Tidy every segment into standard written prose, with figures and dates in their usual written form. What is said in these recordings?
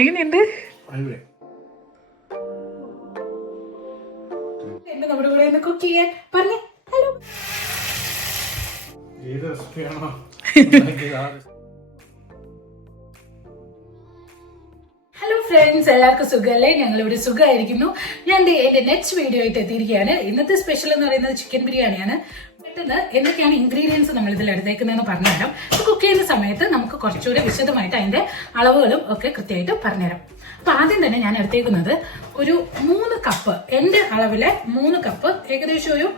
എങ്ങനെയുണ്ട്? എന്നെ നമ്മുടെ കൂടെ ഒന്ന് കുക്ക് ചെയ്യാൻ പറഞ്ഞേ. ഹലോ, ഹലോ ഫ്രണ്ട്സ്, എല്ലാവർക്കും സുഖമല്ലേ? ഞങ്ങളിവിടെ സുഖമായിരിക്കുന്നു. ഞാൻ എന്റെ നെക്സ്റ്റ് വീഡിയോ ആയിട്ട് എത്തിയിരിക്കുകയാണ്. ഇന്നത്തെ സ്പെഷ്യൽ എന്ന് പറയുന്നത് ചിക്കൻ ബിരിയാണിയാണ്. പെട്ടെന്ന് എന്തൊക്കെയാണ് ഇൻഗ്രീഡിയൻസ് നമ്മൾ ഇതിൽ എടുത്തേക്കുന്നതെന്ന് പറഞ്ഞുതരാം. കുക്ക് ചെയ്യുന്ന സമയത്ത് നമുക്ക് കുറച്ചുകൂടെ വിശദമായിട്ട് അതിന്റെ അളവുകളും ഒക്കെ കൃത്യമായിട്ട് പറഞ്ഞുതരാം. അപ്പൊ ആദ്യം തന്നെ ഞാൻ എടുത്തേക്കുന്നത് ഒരു 3 കപ്പ്, എന്റെ അളവിലെ 3 കപ്പ്, ഏകദേശം ഒരു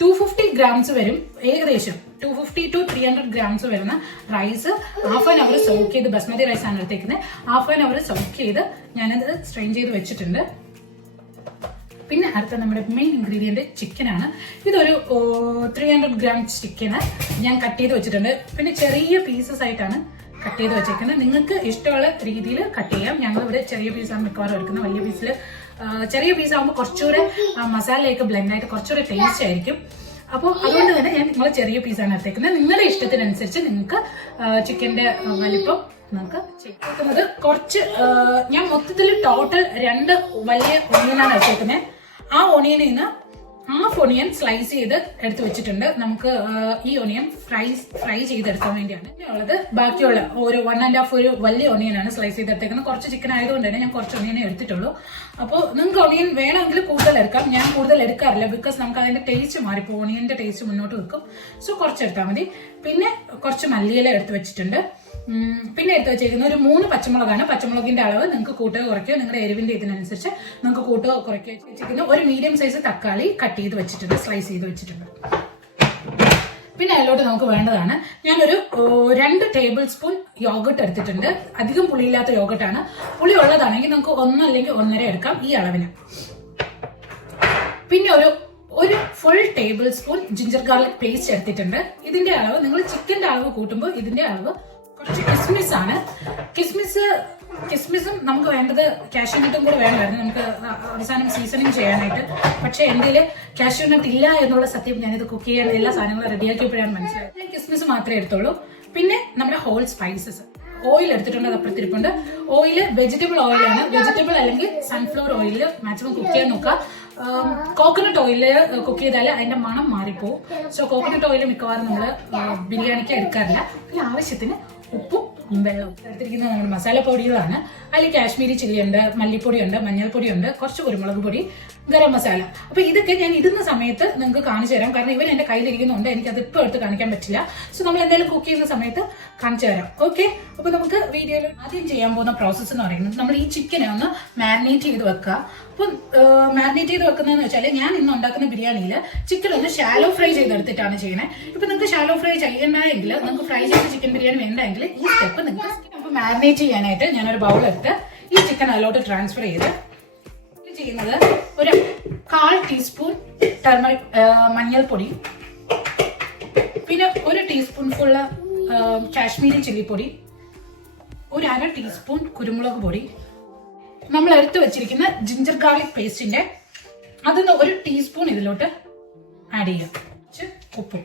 250 ഗ്രാംസ് വരും. ഏകദേശം 250 to 300 ഗ്രാംസ് വരുന്ന rice half an hour soak ചെയ്ത്, ബസ്മതി റൈസ് ആണ് എടുത്തേക്കുന്നത്, ഹാഫ് ആൻ അവർ സോക്ക് ചെയ്ത് ഞാനത് സ്ട്രെയിൻ ചെയ്ത് വെച്ചിട്ടുണ്ട്. പിന്നെ അടുത്ത നമ്മുടെ മെയിൻ ഇൻഗ്രീഡിയന്റ് ചിക്കനാണ്. ഇതൊരു 300 ഗ്രാംസ് ചിക്കന് ഞാൻ കട്ട് ചെയ്ത് വെച്ചിട്ടുണ്ട്. പിന്നെ ചെറിയ പീസസ് ആയിട്ടാണ് കട്ട് ചെയ്ത് വെച്ചേക്കുന്നത്. നിങ്ങൾക്ക് ഇഷ്ടമുള്ള രീതിയിൽ കട്ട് ചെയ്യാം. ഞങ്ങൾ ഇവിടെ ചെറിയ പീസാണ് മിക്കവാറും എടുക്കുന്നത്. വലിയ പീസിൽ ചെറിയ പീസ് ആകുമ്പോൾ കുറച്ചുകൂടെ മസാലയൊക്കെ ബ്ലെൻഡ് ആയിട്ട് കുറച്ചുകൂടെ ടേസ്റ്റ് ആയിരിക്കും. അപ്പോൾ അതുകൊണ്ട് തന്നെ ഞാൻ നിങ്ങളെ ചെറിയ പീസാണ് എടുത്തേക്കുന്നത്. നിങ്ങളുടെ ഇഷ്ടത്തിനനുസരിച്ച് നിങ്ങൾക്ക് ചിക്കന്റെ വലിപ്പം നമുക്ക് ചെയ്ത് കുറച്ച്. ഞാൻ മൊത്തത്തിൽ ടോട്ടൽ 2 വലിയ ഒണിയനാണ് എടുത്തേക്കുന്നത്. ആ ഒണിയനിൽ നിന്ന് ഹാഫ് ഒണിയൻ സ്ലൈസ് ചെയ്ത് എടുത്ത് വെച്ചിട്ടുണ്ട്. നമുക്ക് ഈ ഒണിയൻ ഫ്രൈ ചെയ്തെടുക്കാൻ വേണ്ടിയാണ്. ഉള്ളത് ബാക്കിയുള്ള ഒരു 1.5 ഒരു വലിയ ഒണിയനാണ് സ്ലൈസ് ചെയ്തെടുത്തേക്കുന്നത്. കുറച്ച് ചിക്കൻ ആയതുകൊണ്ട് തന്നെ ഞാൻ കുറച്ച് ഒണിയനെ എടുത്തിട്ടുള്ളൂ. അപ്പോൾ നിങ്ങൾക്ക് ഒണിയൻ വേണമെങ്കിൽ കൂടുതൽ എടുക്കാം. ഞാൻ കൂടുതൽ എടുക്കാറില്ല, ബിക്കോസ് നമുക്ക് അതിന്റെ ടേസ്റ്റ് മാറിപ്പോ, ഒണിയന്റെ ടേസ്റ്റ് മുന്നോട്ട് വെക്കും. സോ കുറച്ച് എടുത്താൽ മതി. പിന്നെ കുറച്ച് മല്ലിയില എടുത്ത് വെച്ചിട്ടുണ്ട്. പിന്നെ എടുത്ത് വെച്ചേക്കുന്ന ഒരു 3 പച്ചമുളകാണ്. പച്ചമുളകിന്റെ അളവ് നിങ്ങൾക്ക് കൂട്ടുകയോ കുറയ്ക്കോ, നിങ്ങളുടെ എരിവിന്റെ ഇതിനനുസരിച്ച് നിങ്ങൾക്ക് കൂട്ടുകയോ കുറയ്ക്കോ വെച്ചിരിക്കുന്ന ഒരു മീഡിയം സൈസ് തക്കാളി കട്ട് ചെയ്ത് വെച്ചിട്ടുണ്ട്, സ്ലൈസ് ചെയ്ത് വെച്ചിട്ടുണ്ട്. പിന്നെ അതിലോട്ട് നമുക്ക് വേണ്ടതാണ്, ഞാനൊരു 2 ടേബിൾ സ്പൂൺ യോഗട്ട് എടുത്തിട്ടുണ്ട്. അധികം പുളിയില്ലാത്ത യോഗട്ടാണ്. പുളി ഉള്ളതാണെങ്കിൽ നമുക്ക് 1 അല്ലെങ്കിൽ 1.5 എടുക്കാം ഈ അളവിന്. പിന്നെ ഒരു full table spoon ginger garlic paste എടുത്തിട്ടുണ്ട്. ഇതിന്റെ അളവ് നിങ്ങൾ ചിക്കന്റെ അളവ് കൂട്ടുമ്പോൾ ഇതിന്റെ അളവ്. കുറച്ച് കിസ്മിസ് ആണ്. കിസ്മിസും നമുക്ക് വേണ്ടത് കാഷ്യൂനട്ടും കൂടെ വേണമായിരുന്നു നമുക്ക് അവസാനം സീസണിങ് ചെയ്യാനായിട്ട്. പക്ഷെ എൻ്റെ കാഷ്യൂനട്ട് ഇല്ല എന്നുള്ള സത്യം ഞാനിത് കുക്ക് ചെയ്യാൻ എല്ലാ സാധനങ്ങളും റെഡിയാക്കിയപ്പോഴാണ് മനസ്സിലായത്. ഞാൻ കിസ്മിസ് മാത്രമേ എടുത്തുള്ളൂ. പിന്നെ നമ്മുടെ ഹോൾ സ്പൈസസ്, ഓയിൽ എടുത്തിട്ടുണ്ട്, അപ്പുറത്തിരിപ്പുണ്ട്. ഓയിൽ വെജിറ്റബിൾ ഓയിലാണ്. വെജിറ്റബിൾ അല്ലെങ്കിൽ സൺഫ്ലവർ ഓയിലിൽ മാക്സിമം കുക്ക് ചെയ്യാൻ നോക്കുക. കോക്കനട്ട് ഓയില് കുക്ക് ചെയ്താൽ അതിന്റെ മണം മാറിപ്പോവും. സോ കോക്കനട്ട് ഓയിൽ മിക്കവാറും നമ്മൾ ബിരിയാണിക്ക് എടുക്കാറില്ല. പിന്നെ ആവശ്യത്തിന് ഉപ്പും വെള്ളവും എടുത്തിരിക്കുന്നത് നമ്മുടെ മസാല പൊടികളാണ്. അതിൽ കാശ്മീരി ചില്ലി ഉണ്ട്, മല്ലിപ്പൊടി ഉണ്ട്, മഞ്ഞൾപ്പൊടി ഉണ്ട്, കുറച്ച് കുരുമുളക് പൊടി, ഗരം മസാല. അപ്പൊ ഇതൊക്കെ ഞാൻ ഇടുന്ന സമയത്ത് നിങ്ങൾക്ക് കാണിച്ചു തരാം. കാരണം ഇവൻ എന്റെ കയ്യിലിരിക്കുന്നുണ്ട്, എനിക്കത് ഇപ്പൊ എടുത്ത് കാണിക്കാൻ പറ്റില്ല. സോ നമ്മൾ എന്തെങ്കിലും കുക്ക് ചെയ്യുന്ന സമയത്ത് കാണിച്ചു തരാം. ഓക്കെ, അപ്പൊ നമുക്ക് വീഡിയോയിൽ ആദ്യം ചെയ്യാൻ പോകുന്ന പ്രോസസ്സ് എന്ന് പറയുന്നത് നമ്മൾ ഈ ചിക്കനെ ഒന്ന് മാരിനേറ്റ് ചെയ്ത് വെക്കുക. അപ്പൊ മാരിനേറ്റ് ചെയ്ത് വെക്കുന്നതെന്ന് വെച്ചാൽ ഞാൻ ഇന്ന് ഉണ്ടാക്കുന്ന ബിരിയാണിയിൽ ചിക്കൻ ഒന്ന് ഷാലോ ഫ്രൈ ചെയ്തെടുത്തിട്ടാണ് ചെയ്യുന്നത്. ഇപ്പൊ നിങ്ങൾക്ക് ഷാലോ ഫ്രൈ ചെയ്യണമെങ്കിൽ, നിങ്ങൾക്ക് ഫ്രൈ ചെയ്ത ചിക്കൻ ബിരിയാണി വേണ്ടെങ്കിൽ ഈ സ്റ്റെപ്പ് നിങ്ങൾക്ക് മാരിനേറ്റ് ചെയ്യാനായിട്ട് ഞാനൊരു ബൗൾ എടുത്ത് ഈ ചിക്കൻ അതിലോട്ട് ട്രാൻസ്ഫർ ചെയ്ത് ചെയ്യുന്നത് ഒരു 1/4 ടീസ്പൂൺ മഞ്ഞൾപ്പൊടി, പിന്നെ 1 ടീസ്പൂൺ ഫുള്ള് കാശ്മീരി ചില്ലിപ്പൊടി, ഒരു 1/2 ടീസ്പൂൺ കുരുമുളക് പൊടി, നമ്മൾ എടുത്തു വെച്ചിരിക്കുന്ന ജിഞ്ചർ ഗാർലിക് പേസ്റ്റിന്റെ അതൊന്ന് 1 ടീസ്പൂൺ ഇതിലോട്ട് ആഡ് ചെയ്യാം. ഉപ്പും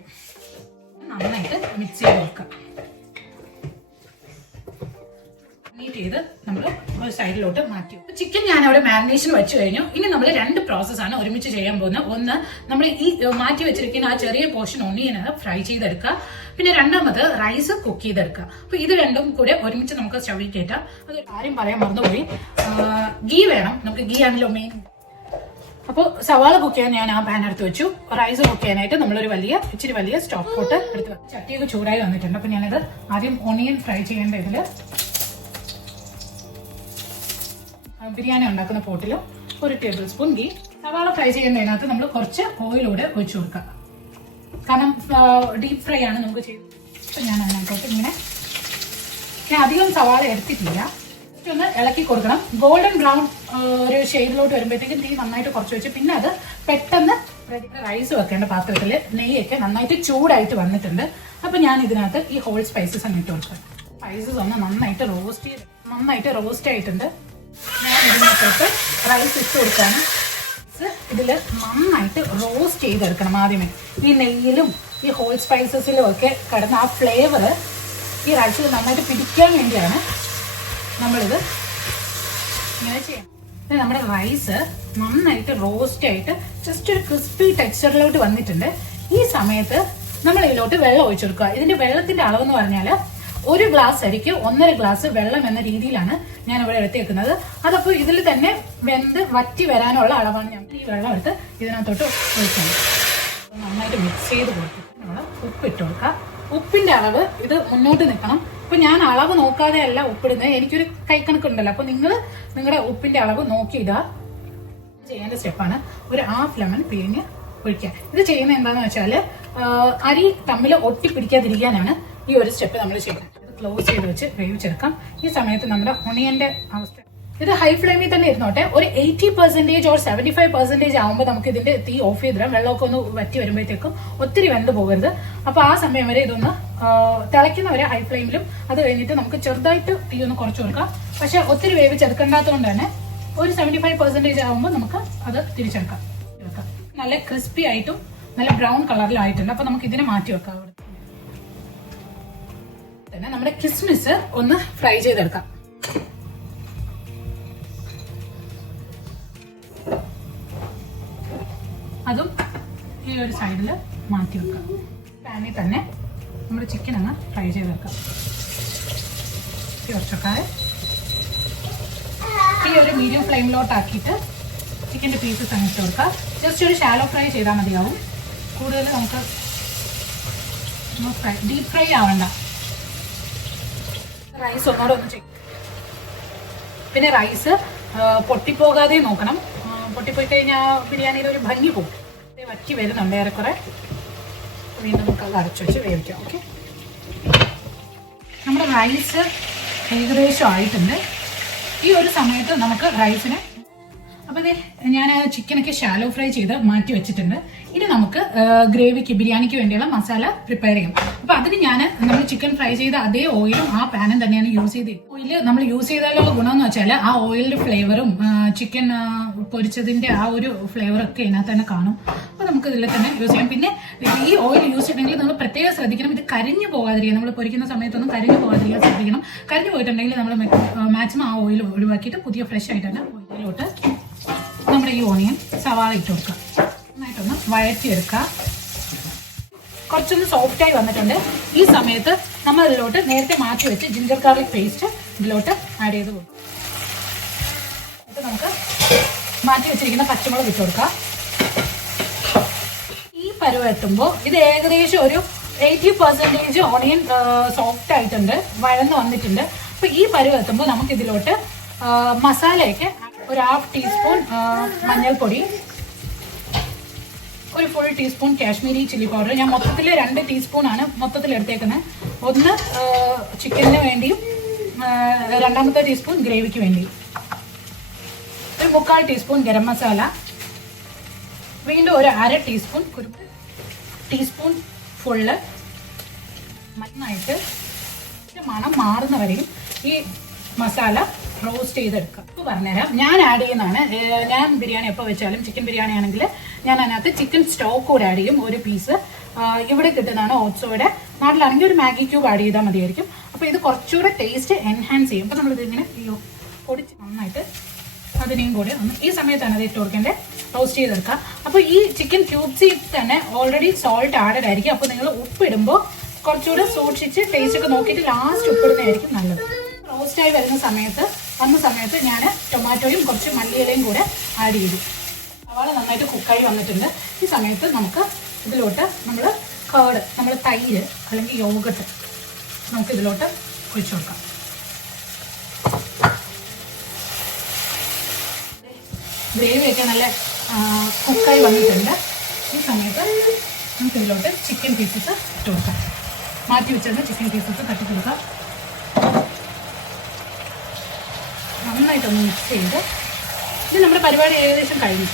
നന്നായിട്ട് മിക്സ് ചെയ്ത് വെക്കാം. ചെയ്ത് നമ്മൾ ഒരു സൈഡിലോട്ട് മാറ്റി. ചിക്കൻ ഞാൻ അവിടെ മാരിനേഷൻ വെച്ച് കഴിഞ്ഞു. ഇനി നമ്മൾ 2 പ്രോസസ്സാണ് ഒരുമിച്ച് ചെയ്യാൻ പോകുന്നത്. ഒന്ന്, നമ്മൾ ഈ മാറ്റി വെച്ചിരിക്കുന്ന ആ ചെറിയ പോർഷൻ ഒന്നിയന് ഫ്രൈ ചെയ്തെടുക്കുക. പിന്നെ രണ്ടാമത് റൈസ് കുക്ക് ചെയ്തെടുക്കുക. അപ്പൊ ഇത് രണ്ടും കൂടെ ഒരുമിച്ച് നമുക്ക് സ്റ്റവിൽ കയറ്റാം. അത് കാര്യം പറയാൻ മറന്നുപോയി, ഗീ വേണം നമുക്ക്. ഗീ ആണല്ലോ മെയിൻ. അപ്പോൾ സവാള കുക്ക് ചെയ്യാൻ ഞാൻ ആ പാൻ എടുത്ത് വെച്ചു. റൈസ് കുക്ക് ചെയ്യാനായിട്ട് നമ്മളൊരു ഇച്ചിരി വലിയ സ്റ്റോക്ക് പോട്ട് എടുത്ത് വെച്ചു. ചട്ടിയൊക്കെ ചൂടായി വന്നിട്ടുണ്ട്. അപ്പൊ ഞാനത് ആദ്യം ഒണിയൻ ഫ്രൈ ചെയ്യേണ്ട ഇതില് ബിരിയാണി ഉണ്ടാക്കുന്ന പോട്ടിലും 1 ടേബിൾ സ്പൂൺ ഗീ. സവാള ഫ്രൈ ചെയ്യുന്നതിനകത്ത് നമ്മൾ കുറച്ച് ഓയിലൂടെ ഒഴിച്ചു കൊടുക്കുക. കാരണം ഡീപ് ഫ്രൈ ആണ് നമുക്ക് ചെയ്യുന്നത്. അപ്പം ഞാൻ അതിനകത്തോട്ട് ഇങ്ങനെ, ഞാൻ അധികം സവാള എടുത്തിട്ടില്ല, ഒന്ന് ഇളക്കി കൊടുക്കണം. ഗോൾഡൻ ബ്രൗൺ ഒരു ഷെയ്ഡിലോട്ട് വരുമ്പോഴത്തേക്കും തീ നന്നായിട്ട് കുറച്ച് വെച്ച്, പിന്നെ അത് പെട്ടെന്ന് റൈസ് വെക്കേണ്ട പാത്രത്തിൽ നെയ്യൊക്കെ നന്നായിട്ട് ചൂടായിട്ട് വന്നിട്ടുണ്ട്. അപ്പൊ ഞാൻ ഇതിനകത്ത് ഈ ഹോൾ സ്പൈസസ് അങ്ങ് ഇട്ട് കൊടുക്കാം. സ്പൈസസ് ഒന്ന് നന്നായിട്ട് റോസ്റ്റ് ആയിട്ടുണ്ട്. ഞാൻ ഇതിനകത്തോട്ട് റൈസ് ഇട്ട് കൊടുക്കാണ്. ഇതില് നന്നായിട്ട് റോസ്റ്റ് ചെയ്തെടുക്കണം ആദ്യമേ. ഈ നെയ്യിലും ഈ ഹോൾ സ്പൈസസിലും ഒക്കെ കിടന്ന ആ ഫ്ലേവർ ഈ റൈസിൽ നന്നായിട്ട് പിടിക്കാൻ വേണ്ടിയാണ് നമ്മളിത് ഇങ്ങനെ ചെയ്യാം. നമ്മുടെ റൈസ് നന്നായിട്ട് റോസ്റ്റ് ആയിട്ട് ജസ്റ്റ് ഒരു ക്രിസ്പി ടെക്സ്ചറിലോട്ട് വന്നിട്ടുണ്ട്. ഈ സമയത്ത് നമ്മൾ ഇതിലോട്ട് വെള്ളം ഒഴിച്ചു കൊടുക്കുക. ഇതിന്റെ വെള്ളത്തിന്റെ അളവെന്ന് പറഞ്ഞാൽ 1 ഗ്ലാസ് അരിക്ക് 1.5 ഗ്ലാസ് വെള്ളം എന്ന രീതിയിലാണ് ഞാൻ ഇവിടെ എടുത്തേക്കുന്നത്. അതപ്പോൾ ഇതിൽ തന്നെ വെന്ത് വറ്റി വരാനുള്ള അളവാണ് ഞാൻ ഈ വെള്ളം എടുത്ത് ഇതിനകത്തോട്ട് ഒഴിക്കുന്നത്. നന്നായിട്ട് മിക്സ് ചെയ്ത് കൊടുക്കും. നമ്മൾ ഉപ്പിട്ട് കൊടുക്കുക. ഉപ്പിന്റെ അളവ് ഇത് മുന്നോട്ട് നിൽക്കണം. അപ്പൊ ഞാൻ അളവ് നോക്കാതെ അല്ല ഉപ്പിടുന്നത്, എനിക്കൊരു കൈക്കണക്കുണ്ടല്ലോ. അപ്പൊ നിങ്ങൾ നിങ്ങളുടെ ഉപ്പിന്റെ അളവ് നോക്കിയിടുക. ചെയ്യേണ്ട സ്റ്റെപ്പാണ് ഒരു 1/2 ലെമൺ പിഴിഞ്ഞ് ഒഴിക്കുക. ഇത് ചെയ്യുന്നത് എന്താണെന്ന് വെച്ചാൽ അരി തമ്മിൽ ഒട്ടിപ്പിടിക്കാതിരിക്കാനാണ് ഈ ഒരു സ്റ്റെപ്പ് നമ്മൾ ചെയ്യുന്നത്. ഇത് ക്ലോസ് ചെയ്ത് വെച്ച് വേവിച്ചെടുക്കാം. ഈ സമയത്ത് നമ്മുടെ ഒണിയന്റെ അവസ്ഥ ഇത് ഹൈ ഫ്ലെയിമിൽ തന്നെ ഇരുന്നോട്ടെ. ഒരു 80% or 75% ആകുമ്പോൾ നമുക്ക് ഇതിന്റെ തീ ഓഫ് ചെയ്തിടാം. വെള്ളമൊക്കെ ഒന്ന് വറ്റി വരുമ്പോഴത്തേക്കും ഒത്തിരി വെന്ത് പോകരുത്. അപ്പൊ ആ സമയം വരെ ഇതൊന്ന് തിളയ്ക്കുന്നവരെ ഹൈ ഫ്ലെയിമിലും, അത് കഴിഞ്ഞിട്ട് നമുക്ക് ചെറുതായിട്ട് തീ ഒന്ന് കുറച്ച് കൊടുക്കാം. പക്ഷെ ഒത്തിരി വേവിച്ചെടുക്കേണ്ടാത്തതുകൊണ്ട് തന്നെ ഒരു 75% ആകുമ്പോൾ നമുക്ക് അത് തിരിച്ചെടുക്കാം. നല്ല ക്രിസ്പി ആയിട്ടും നല്ല ബ്രൗൺ കളറിലായിട്ടുണ്ട്. അപ്പൊ നമുക്ക് ഇതിനെ മാറ്റി വെക്കാം. തന്നെ നമ്മുടെ കിസ്മിസ് ഒന്ന് ഫ്രൈ ചെയ്തെടുക്കാം. അതും ഈ ഒരു സൈഡിൽ മാറ്റി വെക്കാം. പാനിൽ തന്നെ നമ്മുടെ ചിക്കൻ അങ്ങ് ഫ്രൈ ചെയ്തെടുക്കാം. കുറച്ചൊക്കെ ഈ ഒരു മീഡിയം ഫ്ലെയിമിലോട്ടാക്കിയിട്ട് ചിക്കൻ്റെ പീസസ് അങ്ങ് ഇട്ട് കൊടുക്കാം. ജസ്റ്റ് ഒരു ഷാലോ ഫ്രൈ ചെയ്താൽ മതിയാവും. കൂടുതൽ നമുക്ക് ഡീപ് ഫ്രൈ ആവണ്ട. റൈസ് ഒന്നോടെ ഒന്ന് ചെയ്യും. പിന്നെ റൈസ് പൊട്ടിപ്പോകാതെ നോക്കണം. പൊട്ടിപ്പോയി കഴിഞ്ഞാൽ ബിരിയാണിയുടെ ഒരു ഭംഗി പോകും. വറ്റി വരുന്നുണ്ട് ഏറെക്കുറെ. വീണ്ടും നമുക്ക് അത് അടച്ചു വെച്ച് വേവിക്കാം. ഓക്കെ, നമ്മുടെ റൈസ് ഏകദേശം ആയിട്ടുണ്ട്. ഈ ഒരു സമയത്ത് നമുക്ക് റൈസിനെ അപ്പൊ അതെ ഞാൻ ചിക്കനൊക്കെ ഷാലോ ഫ്രൈ ചെയ്ത് മാറ്റി വെച്ചിട്ടുണ്ട്. ഇനി നമുക്ക് ഗ്രേവിക്ക് ബിരിയാണിക്ക് വേണ്ടിയുള്ള മസാല പ്രിപ്പയർ ചെയ്യും. അപ്പൊ അതിന് നമ്മൾ ചിക്കൻ ഫ്രൈ ചെയ്ത അതേ ഓയിലും ആ പാനും തന്നെയാണ് യൂസ് ചെയ്ത്. ഓയില് നമ്മൾ യൂസ് ചെയ്താലുള്ള ഗുണമെന്ന് വെച്ചാൽ ആ ഓയിലിന്റെ ഫ്ലേവറും ചിക്കൻ പൊരിച്ചതിന്റെ ആ ഒരു ഫ്ലേവറൊക്കെ ഇതിനകത്ത് തന്നെ കാണും. അപ്പൊ നമുക്ക് ഇതിൽ തന്നെ യൂസ് ചെയ്യാം. പിന്നെ ഈ ഓയിൽ യൂസ് ചെയ്യണമെങ്കിൽ നമ്മൾ പ്രത്യേകം ശ്രദ്ധിക്കണം. ഇത് കരിഞ്ഞു പോകാതിരിക്കുക. നമ്മൾ പൊരിക്കുന്ന സമയത്തൊന്നും കരിഞ്ഞു പോകാതിരിക്കാൻ ശ്രദ്ധിക്കണം. കരിഞ്ഞു പോയിട്ടുണ്ടെങ്കിൽ നമ്മൾ മാക്സിമം ആ ഓയിൽ ഒഴിവാക്കിയിട്ട് പുതിയ ഫ്രഷ് ആയിട്ട് തന്നെ ഓയിലോട്ട് നമ്മുടെ ഈ ഓണിയൻ സവാള ഇട്ട് കൊടുക്കുക. നന്നായിട്ടൊന്ന് വഴറ്റിയെടുക്കുക. കുറച്ചൊന്ന് സോഫ്റ്റായി വന്നിട്ടുണ്ട്. ഈ സമയത്ത് നമ്മൾ ഇതിലോട്ട് നേരത്തെ മാറ്റി വെച്ച് ജിഞ്ചർ ഗാർലിക് പേസ്റ്റ് ഇതിലോട്ട് ആഡ് ചെയ്ത് കൊടുക്കും. ഇത് നമുക്ക് മാറ്റി വെച്ചിരിക്കുന്ന പച്ചമുളക് ഇട്ട് കൊടുക്കുക. ഈ പരുവം എത്തുമ്പോൾ ഇത് ഏകദേശം ഒരു 80% ഓണിയൻ സോഫ്റ്റ് ആയിട്ടുണ്ട്, വഴന്ന് വന്നിട്ടുണ്ട്. അപ്പൊ ഈ പരുവം എത്തുമ്പോൾ നമുക്ക് ഇതിലോട്ട് മസാലയൊക്കെ ഒരു 1/2 ടീസ്പൂൺ മഞ്ഞൾപ്പൊടി, ഒരു full teaspoon Kashmiri chilli powder. ഞാൻ മൊത്തത്തിൽ 2 ടീസ്പൂണാണ് മൊത്തത്തിൽ എടുത്തേക്കുന്നത്. ഒന്ന് ചിക്കനിന് വേണ്ടിയും 2ാമത്തെ ടീസ്പൂൺ ഗ്രേവിക്ക് വേണ്ടിയും. ഒരു 3/4 ടീസ്പൂൺ ഗരം മസാല. വീണ്ടും ഒരു 1/2 ടീസ്പൂൺ ടീസ്പൂൺ ഫുള്ള്. നന്നായിട്ട് മണം മാറുന്നവരെയും ഈ മസാല റോസ്റ്റ് ചെയ്തെടുക്കുക. ഇപ്പോൾ പറഞ്ഞുതരാം. ഞാൻ ആഡ് ചെയ്യുന്നതാണ്. ഞാൻ ബിരിയാണി എപ്പോൾ വെച്ചാലും ചിക്കൻ ബിരിയാണി ആണെങ്കിൽ ഞാൻ അതിനകത്ത് ചിക്കൻ സ്റ്റോക്ക് കൂടെ ആഡ് ചെയ്യും. ഒരു പീസ് ഇവിടെ കിട്ടുന്നതാണ് ഓട്സോയുടെ. നാട്ടിലാണെങ്കിൽ ഒരു മാഗി ക്യൂബ് ആഡ് ചെയ്താൽ മതിയായിരിക്കും. അപ്പോൾ ഇത് കുറച്ചുകൂടെ ടേസ്റ്റ് എൻഹാൻസ് ചെയ്യും. അപ്പോൾ നമ്മളിതിങ്ങനെ പൊടിച്ച് നന്നായിട്ട് അതിനെയും കൂടെ ഒന്ന് ഈ സമയത്താണ് അത് ഇട്ട് കൊടുക്കേണ്ടത്. റോസ്റ്റ് ചെയ്തെടുക്കുക. അപ്പോൾ ഈ ചിക്കൻ ക്യൂബ്സിൽ തന്നെ ഓൾറെഡി സോൾട്ട് ആഡഡ് ആയിരിക്കും. അപ്പോൾ നിങ്ങൾ ഉപ്പിടുമ്പോൾ കുറച്ചുകൂടെ സൂക്ഷിച്ച് ടേസ്റ്റ് ഒക്കെ നോക്കിയിട്ട് ലാസ്റ്റ് ഉപ്പിടുന്നതായിരിക്കും നല്ലത്. റോസ്റ്റായി വന്ന സമയത്ത് ഞാൻ ടൊമാറ്റോയും കുറച്ച് മല്ലിയിലയും കൂടെ ആഡ് ചെയ്തു. സവാള നന്നായിട്ട് കുക്കായി വന്നിട്ടുണ്ട്. ഈ സമയത്ത് നമുക്ക് ഇതിലോട്ട് നമ്മൾ തൈര് അല്ലെങ്കിൽ യോഗട്ട് നമുക്ക് ഇതിലോട്ട് ഒഴിച്ചു കൊടുക്കാം. ഗ്രേവിയൊക്കെ നല്ല കുക്കായി വന്നിട്ടുണ്ട്. ഈ സമയത്ത് നമുക്ക് ഇതിലോട്ട് ചിക്കൻ പീസസ് ഇട്ട് കൊടുക്കാം. മാറ്റി വെച്ചിരുന്ന ചിക്കൻ പീസസ് തട്ടിക്കൊടുക്കാം. നന്നായിട്ടൊന്ന് മിക്സ് ചെയ്ത് ഇത് നമ്മുടെ പരിപാടി ഏകദേശം കഴിഞ്ഞു.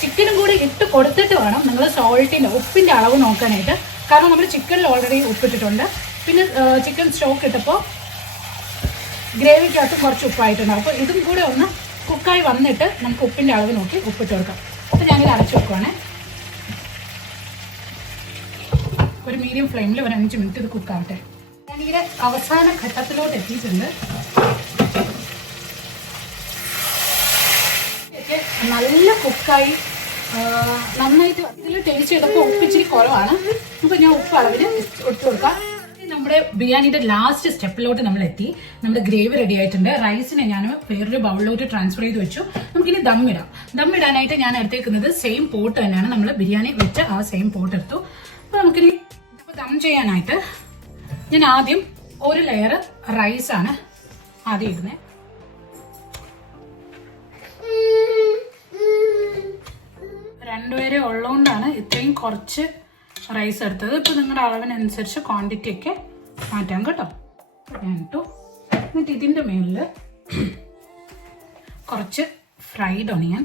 ചിക്കനും കൂടി ഇട്ട് കൊടുത്തിട്ട് വേണം നിങ്ങൾ ഉപ്പിൻ്റെ അളവ് നോക്കാനായിട്ട്. കാരണം നമ്മൾ ചിക്കനിൽ ഓൾറെഡി ഉപ്പിട്ടിട്ടുണ്ട്. പിന്നെ ചിക്കൻ സ്റ്റോക്ക് ഇട്ടപ്പോൾ ഗ്രേവിക്കകത്ത് കുറച്ച് ഉപ്പായിട്ടുണ്ട്. അപ്പോൾ ഇതും കൂടെ ഒന്ന് കുക്കായി വന്നിട്ട് നമുക്ക് ഉപ്പിൻ്റെ അളവ് നോക്കി ഉപ്പിട്ട് കൊടുക്കാം. അപ്പോൾ ഞാനിത് അടച്ചു വെക്കുവാണേ. ഒരു മീഡിയം ഫ്ലെയിമിൽ ഒരു 5 മിനിറ്റ് ഇത് കുക്കാവട്ടെ. ഞാനിങ്ങനെ അവസാന ഘട്ടത്തിലോട്ട് എത്തിയിട്ടുണ്ട്. നല്ല കുക്കായി നന്നായിട്ട് ഇതിൽ ടേസ്റ്റ് ചെയ്തപ്പോൾ ഉപ്പ് ഇച്ചിരി കുറവാണ്. അപ്പോൾ ഞാൻ ഉപ്പ് അളവിന് ഇട്ട് കൊടുക്കാം. നമ്മുടെ ബിരിയാണിയുടെ ലാസ്റ്റ് സ്റ്റെപ്പിലോട്ട് നമ്മൾ എത്തി. നമ്മുടെ ഗ്രേവി റെഡി ആയിട്ടുണ്ട്. റൈസിനെ ഞാൻ വേറൊരു ബൗളിലോട്ട് ട്രാൻസ്ഫർ ചെയ്ത് വെച്ചു. നമുക്കിനി ദമ്മിടാം. ദമ്മിടാനായിട്ട് ഞാൻ എടുത്തേക്കുന്നത് സെയിം പോട്ട് തന്നെയാണ്. നമ്മൾ ബിരിയാണി വെച്ച ആ സെയിം പോട്ട് എടുത്തു. അപ്പോൾ നമുക്കിനി ദം ചെയ്യാനായിട്ട് ഞാൻ ആദ്യം ഒരു ലെയർ റൈസാണ് ആദ്യം ഇടുന്നത്. രണ്ടുപേരെ ഉള്ളതുകൊണ്ടാണ് ഇത്രയും കുറച്ച് റൈസ് എടുത്തത്. ഇപ്പൊ നിങ്ങളുടെ അളവിനനുസരിച്ച് ക്വാണ്ടിറ്റി ഒക്കെ മാറ്റാം കേട്ടോ. ഇട്ടു. എന്നിട്ട് ഇതിന്റെ മേളില് കുറച്ച് ഫ്രൈഡ് ഒണിയൻ,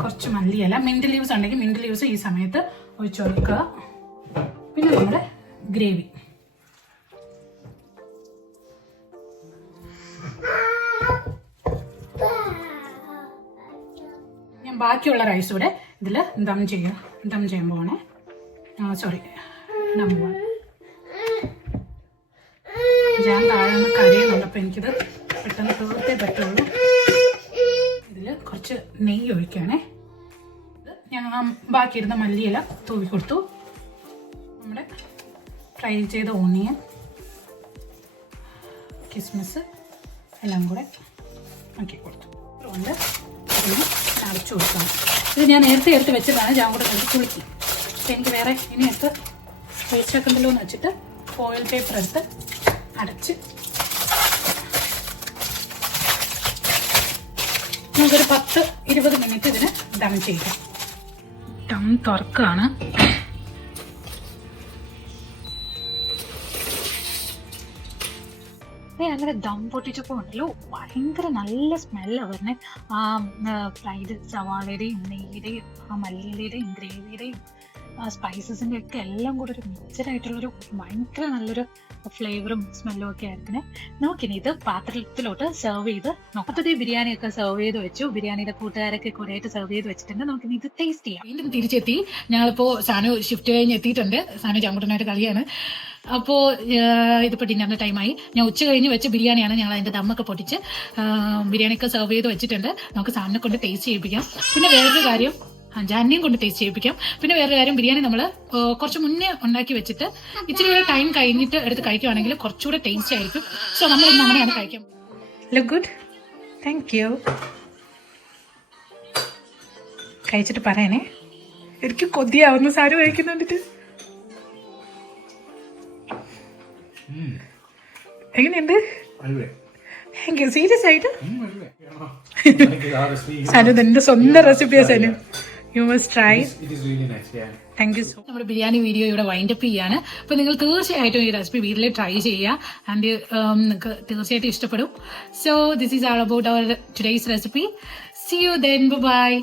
കുറച്ച് മല്ലിയില, മിന്റ് ലീവ്സ് ഉണ്ടെങ്കിൽ മിന്റ് ലീവ്സ് ഈ സമയത്ത് ഒഴിച്ചു കൊടുക്കുക. പിന്നെ നമ്മുടെ ഗ്രേവി. ഞാൻ ബാക്കിയുള്ള റൈസ് കൂടെ ഇതിൽ ദം ചെയ്യുമ്പോഴാണ് ഞാൻ താഴെ നിന്ന് കരയുന്നുള്ളപ്പോൾ എനിക്കിത് പെട്ടെന്ന് തീർത്തേ പറ്റുള്ളൂ. ഇതിൽ കുറച്ച് നെയ്യ് ഒഴിക്കുകയാണേ. ഞാൻ ബാക്കിയിരുന്ന മല്ലിയില തൂവി കൊടുത്തു. നമ്മുടെ ഫ്രൈ ചെയ്ത ഓണിയൻ, കിസ്മിസ് എല്ലാം കൂടെ ആക്കി കൊടുത്തു. അതുകൊണ്ട് അതിന് അടച്ചു കൊടുക്കണം. ഇത് ഞാൻ നേരത്തെ എടുത്ത് വെച്ചതാണ്. ഞാൻ കൂടെ എടുത്ത് കുളിക്കും. അപ്പം എനിക്ക് വേറെ ഇനി എടുത്ത് വേസ്റ്റ് ആക്കണ്ടല്ലോ എന്ന് വെച്ചിട്ട് ഫോയിൽ പേപ്പർ എടുത്ത് അടച്ച് നമുക്കൊരു 10-20 മിനിറ്റ് ഇതിന് ദം ചെയ്യാം. ദം തുറക്കാണ്. അങ്ങനെ ദം പൊട്ടിച്ചപ്പോൾ ഉണ്ടല്ലോ ഭയങ്കര നല്ല സ്മെല്ലാണ് വരുന്നത്. ആ ഫ്രൈഡ് സവാളയുടെയും നെയ്യുടെയും ആ മല്ലിയുടെയും ഗ്രേവിയുടെയും ആ സ്പൈസസിൻ്റെ ഒക്കെ എല്ലാം കൂടെ ഒരു മിക്സഡായിട്ടുള്ളൊരു ഭയങ്കര നല്ലൊരു ഫ്ലേവറും സ്മെല്ലും ഒക്കെ ആയിരിക്കണേ. നമുക്കിനി ഇത് പാത്രത്തിലോട്ട് സെർവ് ചെയ്ത് നോക്കത്തത്. ബിരിയാണിയൊക്കെ സെർവ് ചെയ്ത് വെച്ചു. ബിരിയാണിയുടെ കൂട്ടുകാരൊക്കെ കുറേ ആയിട്ട് സെർവ് ചെയ്ത് വെച്ചിട്ടുണ്ട്. നമുക്കിനി ഇത് ടേസ്റ്റ് ചെയ്യാം. വീണ്ടും തിരിച്ചെത്തി. ഞങ്ങളിപ്പോൾ സാനു ഷിഫ്റ്റ് കഴിഞ്ഞ് എത്തിയിട്ടുണ്ട്. സാനു ചാങ്കുട്ടനായിട്ട് കളിയാണ്. അപ്പോൾ ഇതിപ്പോൾ ഡിന്നറിൻ്റെ ടൈമായി. ഞാൻ ഉച്ച കഴിഞ്ഞ് വെച്ച ബിരിയാണിയാണ്. ഞങ്ങൾ അതിൻ്റെ ദമ്മൊക്കെ പൊട്ടിച്ച് ബിരിയാണിയൊക്കെ സെർവ് ചെയ്ത് വെച്ചിട്ടുണ്ട്. നമുക്ക് സാറിനെ കൊണ്ട് ടേസ്റ്റ് ചെയ്യിപ്പിക്കാം. പിന്നെ വേറൊരു കാര്യം, ജാനിയും കൊണ്ട് ടേസ്റ്റ് ചെയ്യിപ്പിക്കാം. പിന്നെ വേറൊരു കാര്യം, ബിരിയാണി നമ്മൾ കുറച്ച് മുന്നേ ഉണ്ടാക്കി വെച്ചിട്ട് ഇച്ചിരി കൂടെ ടൈം കഴിഞ്ഞിട്ട് എടുത്ത് കഴിക്കുകയാണെങ്കിൽ കുറച്ചുകൂടെ ടേസ്റ്റ് ആയിരിക്കും. സോ നമ്മൾ ഇന്ന് അങ്ങനെയാണ് കഴിക്കാം. Look good. Thank you. കഴിച്ചിട്ട് പറയണേ. എനിക്ക് കൊതിയാവുന്നു സാരി കഴിക്കുന്നുണ്ടിട്ട്. എങ്ങനെയുണ്ട്? Thank you. സീരിയസ് ആയിട്ട് സാനു എന്റെ സ്വന്തം റെസിപ്പിയാ Sanu. You must try. Thank you so much. നമ്മുടെ ബിരിയാണി വീഡിയോ ഇവിടെ വൈൻഡപ്പ് ചെയ്യാണ്. അപ്പോൾ നിങ്ങൾ തീർച്ചയായിട്ടും ഈ റെസിപ്പി വീട്ടിൽ ട്രൈ ചെയ്യുക. ആൻഡ് നിങ്ങൾക്ക് തീർച്ചയായിട്ടും ഇഷ്ടപ്പെടും. So this is all about our today's recipe. See you then. By.